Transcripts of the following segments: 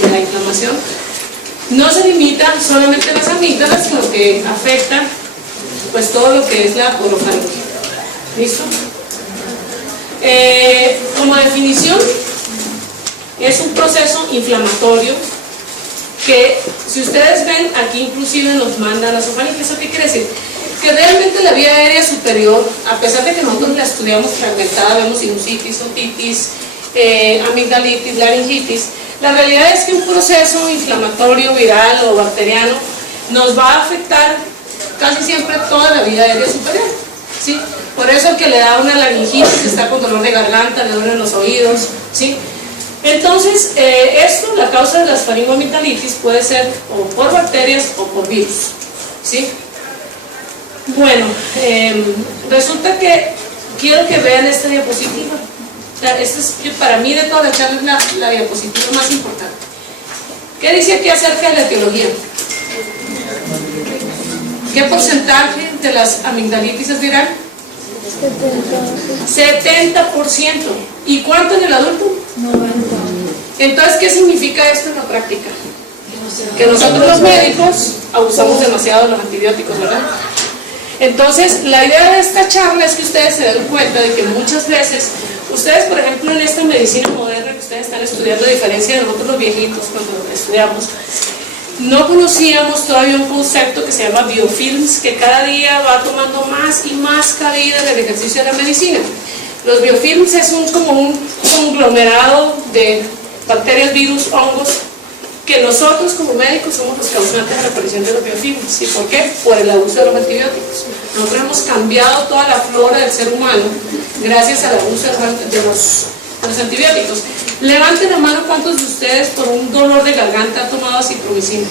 la inflamación no se limita solamente a las amígdalas, sino que afecta pues todo lo que es la orofaringe. ¿Listo? Como definición, es un proceso inflamatorio que, si ustedes ven, aquí inclusive nos manda la esofaringe. ¿Eso qué quiere decir? Que realmente la vía aérea superior, a pesar de que nosotros la estudiamos fragmentada, vemos sinusitis, otitis, amigdalitis, laringitis, la realidad es que un proceso inflamatorio, viral o bacteriano nos va a afectar casi siempre toda la vía aérea superior, ¿sí? Por eso que le da una laringitis, está con dolor de garganta, le duelen los oídos, ¿sí? Entonces, esto, la causa de las faringoamigdalitis puede ser o por bacterias o por virus, ¿sí? Bueno, resulta que quiero que vean esta diapositiva. Esta es, para mí, de toda la charla, es la diapositiva más importante. ¿Qué dice aquí acerca de la etiología? ¿Qué porcentaje de las amigdalitis es viral? 70%. ¿Y cuánto en el adulto? 90%. Entonces, ¿qué significa esto en la práctica? Que nosotros los médicos abusamos demasiado de los antibióticos, ¿verdad? Entonces, la idea de esta charla es que ustedes se den cuenta de que muchas veces, ustedes, por ejemplo, en esta medicina moderna que ustedes están estudiando, a diferencia de nosotros los viejitos cuando estudiamos, no conocíamos todavía un concepto que se llama biofilms, que cada día va tomando más y más cabida en el ejercicio de la medicina. Los biofilms es como un conglomerado de bacterias, virus, hongos, que nosotros como médicos somos los causantes de la aparición de los biofilms. ¿Y por qué? Por el abuso de los antibióticos. Nosotros hemos cambiado toda la flora del ser humano gracias al abuso de los antibióticos. Levanten la mano cuántos de ustedes por un dolor de garganta han tomado acitromicina.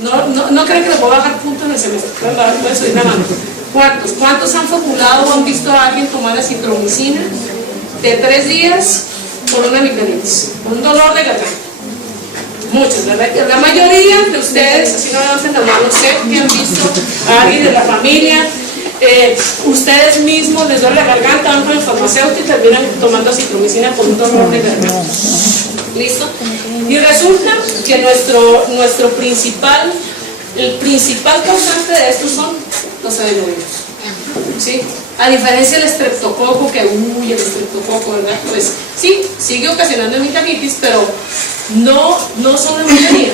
No creen que les voy a bajar puntos en el semestre. Pueden subir la mano. ¿Cuántos han formulado o han visto a alguien tomar acitromicina de 3 días por una amigdalitis, por un dolor de garganta? Muchos, ¿verdad? La mayoría de ustedes, así no levanten la mano, sé que han visto a alguien de la familia, ustedes mismos les duele la garganta, van con el farmacéutico y terminan tomando acitromicina por un dolor de garganta. ¿Listo? Y resulta que nuestro principal causante de esto son los adenovirus, ¿sí? A diferencia del estreptococo, que el estreptococo, ¿verdad? Pues sí, sigue ocasionando amigdalitis, pero no son la mayoría.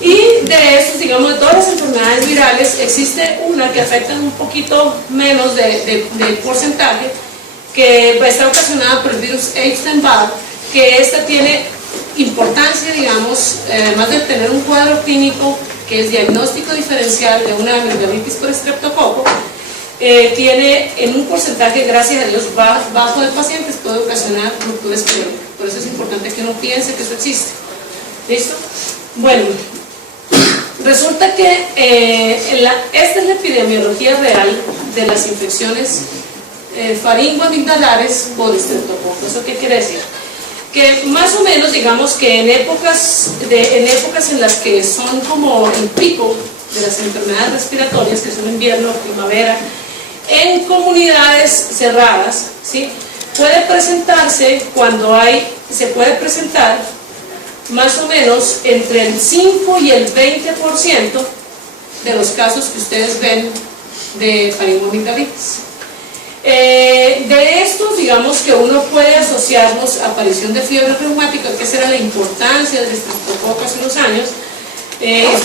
Y de estos, digamos, de todas las enfermedades virales, existe una que afecta un poquito menos de porcentaje, que está ocasionada por el virus Epstein-Barr, que esta tiene importancia, digamos, además de tener un cuadro clínico que es diagnóstico diferencial de una amigdalitis por estreptococo, tiene en un porcentaje, gracias a Dios, bajo de pacientes, puede ocasionar ruptura esclerótica. Por eso es importante que uno piense que eso existe. ¿Listo? Bueno, resulta que esta es la epidemiología real de las infecciones faringoamigdalares por estreptococo. ¿Eso qué quiere decir? Que más o menos, digamos que en épocas en las que son como el pico de las enfermedades respiratorias, que son invierno, primavera, en comunidades cerradas, ¿sí? Puede presentarse se puede presentar más o menos entre el 5 y el 20% de los casos que ustedes ven de faringoamigdalitis. De estos, digamos que uno puede asociarnos a aparición de fiebre reumática, que esa era la importancia del estreptococo hace unos años.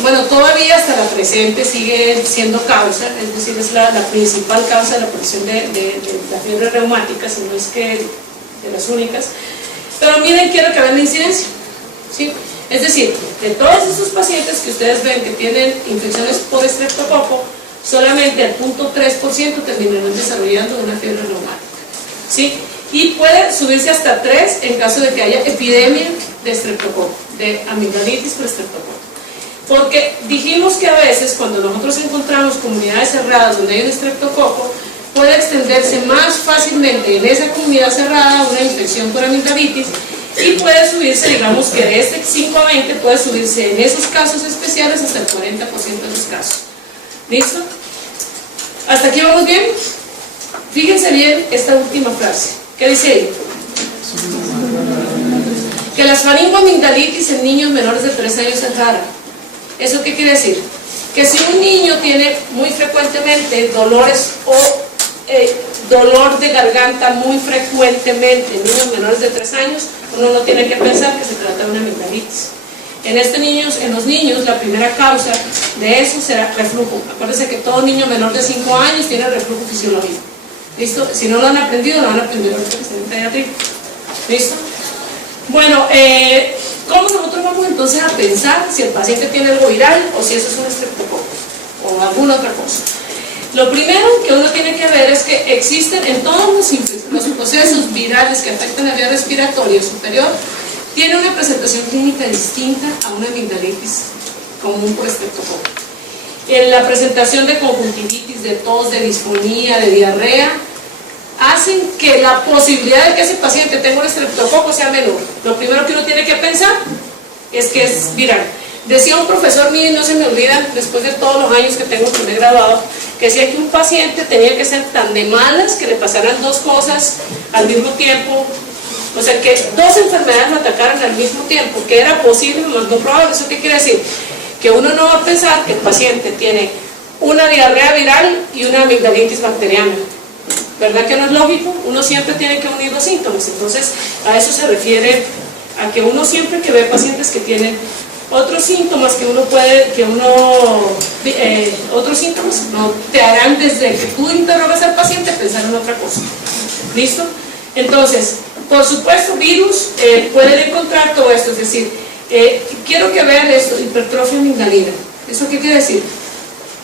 Bueno, todavía hasta la presente sigue siendo causa, es decir, es la principal causa de la aparición de la fiebre reumática, si no es que de las únicas. Pero miren, quiero que vean la incidencia, ¿sí? Es decir, de todos estos pacientes que ustedes ven que tienen infecciones por estreptococo, solamente el 0.3% terminarán desarrollando una fiebre reumática, ¿sí? Y puede subirse hasta 3 en caso de que haya epidemia de estreptococo, de amigdalitis por estreptococo. Porque dijimos que a veces cuando nosotros encontramos comunidades cerradas donde hay un estreptococo, puede extenderse más fácilmente en esa comunidad cerrada una infección por amigdalitis y puede subirse, digamos que de este 5 a 20 puede subirse en esos casos especiales hasta el 40% de los casos. ¿Listo? ¿Hasta aquí vamos bien? Fíjense bien esta última frase. ¿Qué dice ahí? Que las faringoamigdalitis en niños menores de 3 años es rara. ¿Eso qué quiere decir? Que si un niño tiene muy frecuentemente dolores o dolor de garganta muy frecuentemente en niños menores de 3 años, uno no tiene que pensar que se trata de una amigdalitis. En los niños la primera causa de eso será reflujo. Acuérdense que todo niño menor de 5 años tiene reflujo fisiológico. ¿Listo? Si no lo han aprendido, lo van a aprender ahorita que estén en pediatría. ¿Listo? Bueno, ¿cómo nosotros vamos entonces a pensar si el paciente tiene algo viral o si eso es un estreptococo o alguna otra cosa? Lo primero que uno tiene que ver es que existen en todos los procesos virales que afectan la vía respiratoria superior, tiene una presentación clínica distinta a una amigdalitis común por estreptococo. En la presentación de conjuntivitis, de tos, de disfonía, de diarrea, hacen que la posibilidad de que ese paciente tenga un estreptococo sea menor. Lo primero que uno tiene que pensar es que es viral. Decía un profesor mío, y no se me olvida, después de todos los años que tengo que me he graduado, que decía que un paciente tenía que ser tan de malas que le pasaran 2 cosas al mismo tiempo, o sea, que 2 enfermedades lo atacaran al mismo tiempo, que era posible, más no probable. ¿Eso qué quiere decir? Que uno no va a pensar que el paciente tiene una diarrea viral y una amigdalitis bacteriana. ¿Verdad que no es lógico? Uno siempre tiene que unir los síntomas. Entonces, a eso se refiere, a que uno siempre que ve pacientes que tienen otros síntomas otros síntomas no te harán desde que tú interrogas al paciente pensar en otra cosa. ¿Listo? Entonces, por supuesto, virus pueden encontrar todo esto, es decir, quiero que vean esto, hipertrofia amigdalina. ¿Eso qué quiere decir?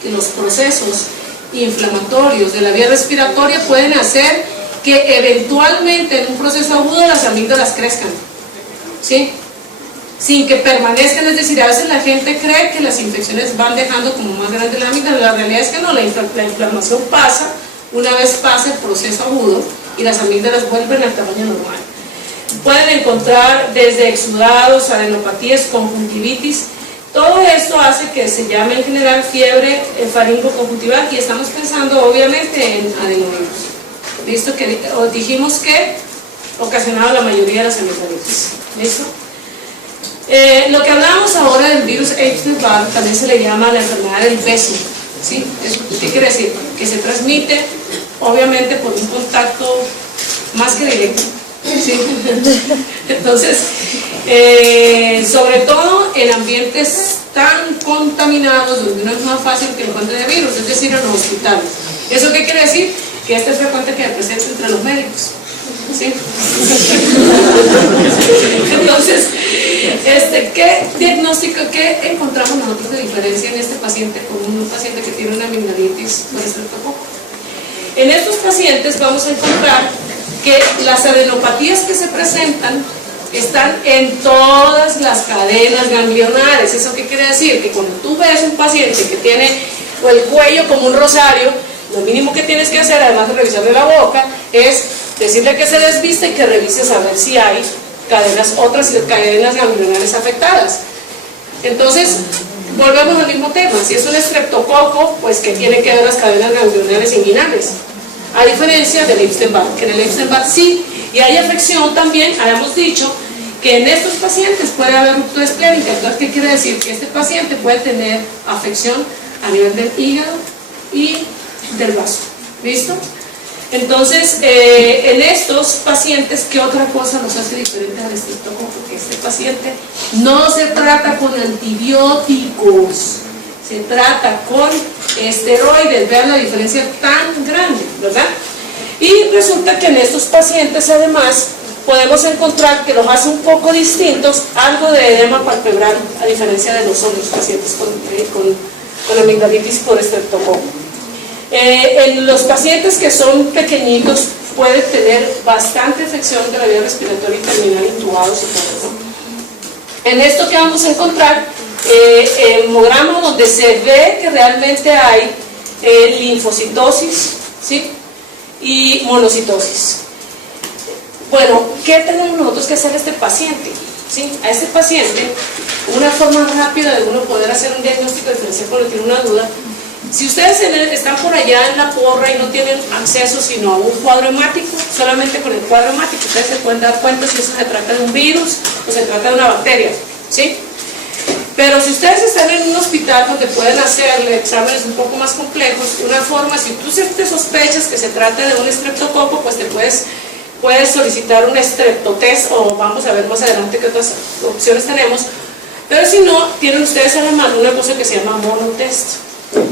Que los procesos inflamatorios de la vía respiratoria pueden hacer que eventualmente en un proceso agudo las amígdalas crezcan, ¿sí? Sin que permanezcan, es decir, a veces la gente cree que las infecciones van dejando como más grande la amígdala. La realidad es que no, la inflamación pasa una vez pasa el proceso agudo y las amígdalas vuelven al tamaño normal. Pueden encontrar desde exudados, adenopatías, conjuntivitis. Todo esto hace que se llame en general fiebre faringoconjuntival y estamos pensando obviamente en adenovirus. ¿Listo? Que dijimos que ocasionaba la mayoría de las amigdalitis. ¿Listo? Lo que hablamos ahora del virus Epstein-Barr también se le llama la enfermedad del beso. ¿Sí? ¿Qué quiere decir? Que se transmite obviamente por un contacto más que directo. ¿Sí? Entonces, sobre todo en ambientes tan contaminados donde no es más fácil que encuentre de virus, es decir, en los hospitales. ¿Eso qué quiere decir? Que es frecuente que se presente entre los médicos. ¿Sí? Entonces, ¿qué diagnóstico, qué encontramos nosotros de diferencia en este paciente con un paciente que tiene una amigdalitis por estreptococo? En estos pacientes vamos a encontrar que las adenopatías que se presentan están en todas las cadenas ganglionares. ¿Eso qué quiere decir? Que cuando tú ves un paciente que tiene el cuello como un rosario, lo mínimo que tienes que hacer, además de revisarle la boca, es decirle que se desviste y que revises a ver si hay otras cadenas ganglionares afectadas. Entonces, volvemos al mismo tema. Si es un estreptococo, pues que tiene que ver las cadenas ganglionares inguinales, a diferencia del Epstein-Barr, que en el Epstein-Barr sí, y hay afección también. Habíamos dicho que en estos pacientes puede haber ruptura esplénica. Entonces, ¿qué quiere decir? Que este paciente puede tener afección a nivel del hígado y del vaso. ¿Listo? Entonces, en estos pacientes, ¿qué otra cosa nos hace diferente al estreptococo? Que este paciente no se trata con antibióticos, se trata con esteroides. Vean la diferencia tan grande, ¿verdad? Y resulta que en estos pacientes, además, podemos encontrar que los hace un poco distintos, algo de edema palpebral, a diferencia de los otros pacientes con amigdalitis por estreptococo. En los pacientes que son pequeñitos pueden tener bastante afección de la vía respiratoria y terminar intubados y todo eso. En esto que vamos a encontrar, hemograma donde se ve que realmente hay linfocitosis, ¿sí? Y monocitosis. Bueno, ¿qué tenemos nosotros que hacer a este paciente? ¿Sí? A este paciente, una forma rápida de uno poder hacer un diagnóstico diferencial cuando tiene una duda. Si ustedes están por allá en la porra y no tienen acceso sino a un cuadro hemático, solamente con el cuadro hemático ustedes se pueden dar cuenta si eso se trata de un virus o se trata de una bacteria, ¿sí? Pero si ustedes están en un hospital donde pueden hacerle exámenes un poco más complejos, una forma, si tú te sospechas que se trata de un estreptococo, pues te puedes solicitar un estreptotest, o vamos a ver más adelante qué otras opciones tenemos. Pero si no, tienen ustedes a la mano una cosa que se llama monotest.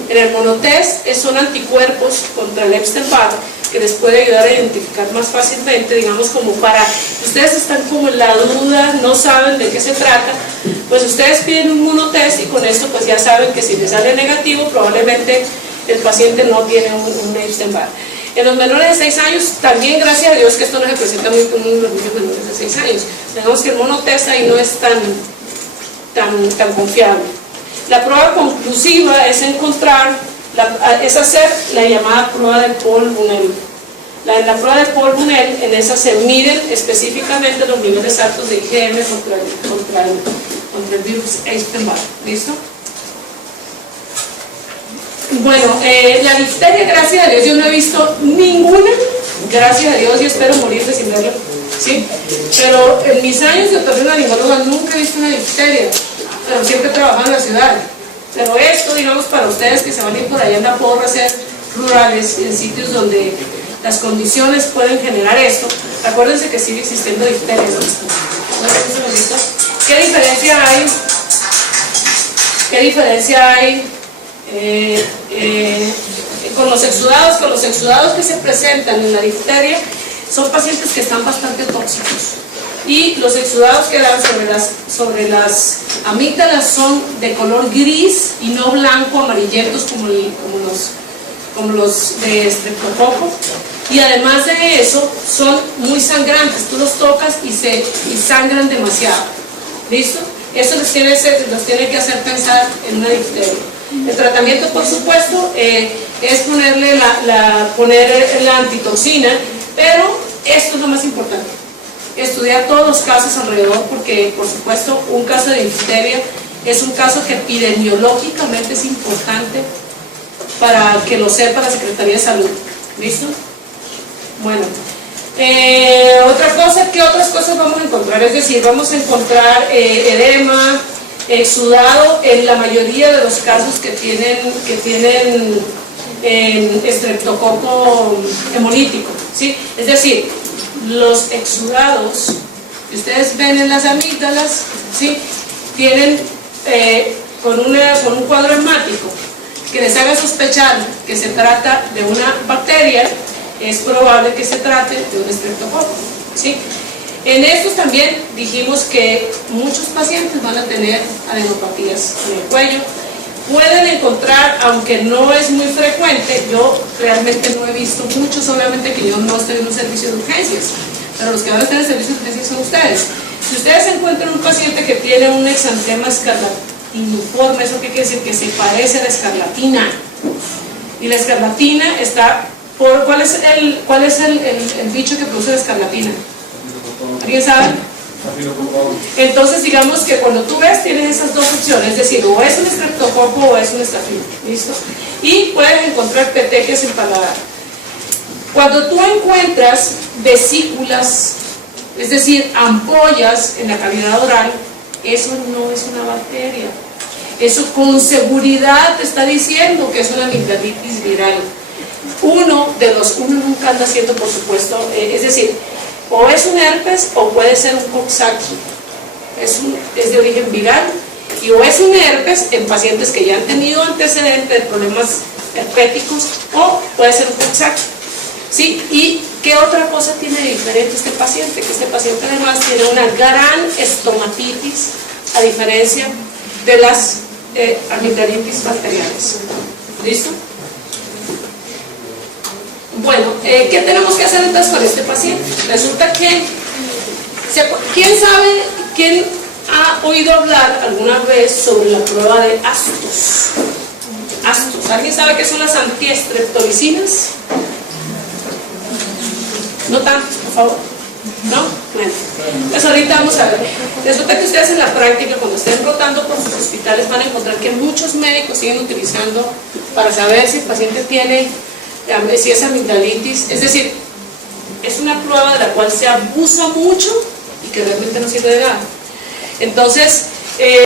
En el monotest son anticuerpos contra el Epstein-Barr que les puede ayudar a identificar más fácilmente, digamos, como para, ustedes están como en la duda, no saben de qué se trata, pues ustedes piden un monotest y con esto pues ya saben que si les sale negativo, probablemente el paciente no tiene un Epstein-Barr. En los menores de 6 años, también gracias a Dios que esto no se presenta muy común en los niños menores de 6 años. Digamos que el monotest ahí no es tan confiable. La prueba conclusiva es es hacer la llamada prueba de Paul Bunel. La prueba de Paul Bunel, en esa se miden específicamente los niveles altos de IgM contra el virus Epstein-Barr. ¿Listo? Bueno, la difteria, gracias a Dios, yo no he visto ninguna, gracias a Dios, y espero morirme sin verlo, ¿sí? Pero en mis años de otorrinolaringóloga nunca he visto una difteria, pero siempre he trabajado en la ciudad. Pero esto, digamos, para ustedes que se van a ir por allá en la porra a ser rurales, en sitios donde las condiciones pueden generar esto, acuérdense que sigue existiendo difteria, ¿no? ¿Qué diferencia hay? ¿Qué diferencia hay? Con los exudados? Con los exudados que se presentan en la difteria son pacientes que están bastante tóxicos, y los exudados que dan sobre las amígdalas son de color gris y no blanco, amarillentos como los de estreptococo, y además de eso son muy sangrantes, tú los tocas y sangran demasiado. ¿Listo? Eso los tiene que hacer pensar en una difteria. El tratamiento, por supuesto, es poner la antitoxina, pero esto es lo más importante: estudiar todos los casos alrededor, porque, por supuesto, un caso de difteria es un caso que epidemiológicamente es importante para que lo sepa la Secretaría de Salud. ¿Listo? Bueno, otra cosa, ¿qué otras cosas vamos a encontrar? Es decir, vamos a encontrar edema, exudado en la mayoría de los casos que tienen estreptococo hemolítico, ¿sí? Es decir, los exudados que ustedes ven en las amígdalas, ¿sí? Tienen con un cuadro hemático que les haga sospechar que se trata de una bacteria, es probable que se trate de un estreptococo, ¿sí? En estos también dijimos que muchos pacientes van a tener adenopatías en el cuello. Pueden encontrar, aunque no es muy frecuente, yo realmente no he visto muchos, obviamente que yo no estoy en un servicio de urgencias, pero los que van a estar en el servicio de urgencias son ustedes. Si ustedes encuentran un paciente que tiene un exantema escarlatiniforme, ¿eso qué quiere decir? Que se parece a la escarlatina. Y la escarlatina está por... ¿Cuál es el bicho que produce la escarlatina? ¿Alguien sabe? Entonces, digamos que cuando tú ves, tienes esas dos opciones, es decir, o es un estreptococo o es un estafilo, ¿listo? Y puedes encontrar petequias en paladar. Cuando tú encuentras vesículas, es decir, ampollas en la cavidad oral, eso no es una bacteria. Eso con seguridad te está diciendo que es una amigdalitis viral. Uno nunca anda haciendo, por supuesto, es decir, o es un herpes o puede ser un coxsackie. Es de origen viral, y o es un herpes en pacientes que ya han tenido antecedentes de problemas herpéticos, o puede ser un coxsackie, ¿sí? ¿Y qué otra cosa tiene de diferente este paciente? Que este paciente además tiene una gran estomatitis, a diferencia de las amigdalitis bacterianas. ¿Listo? Bueno, ¿qué tenemos que hacer entonces con este paciente? Resulta que, ¿quién ha oído hablar alguna vez sobre la prueba de Astos? Astos, ¿alguien sabe qué son las antiestreptolicinas? No tantos, por favor. ¿No? Bueno, pues ahorita vamos a ver. Resulta que ustedes en la práctica, cuando estén rotando por sus hospitales, van a encontrar que muchos médicos siguen utilizando para saber si el paciente tiene, si es amigdalitis. Es decir, es una prueba de la cual se abusa mucho y que realmente no sirve de nada. Entonces,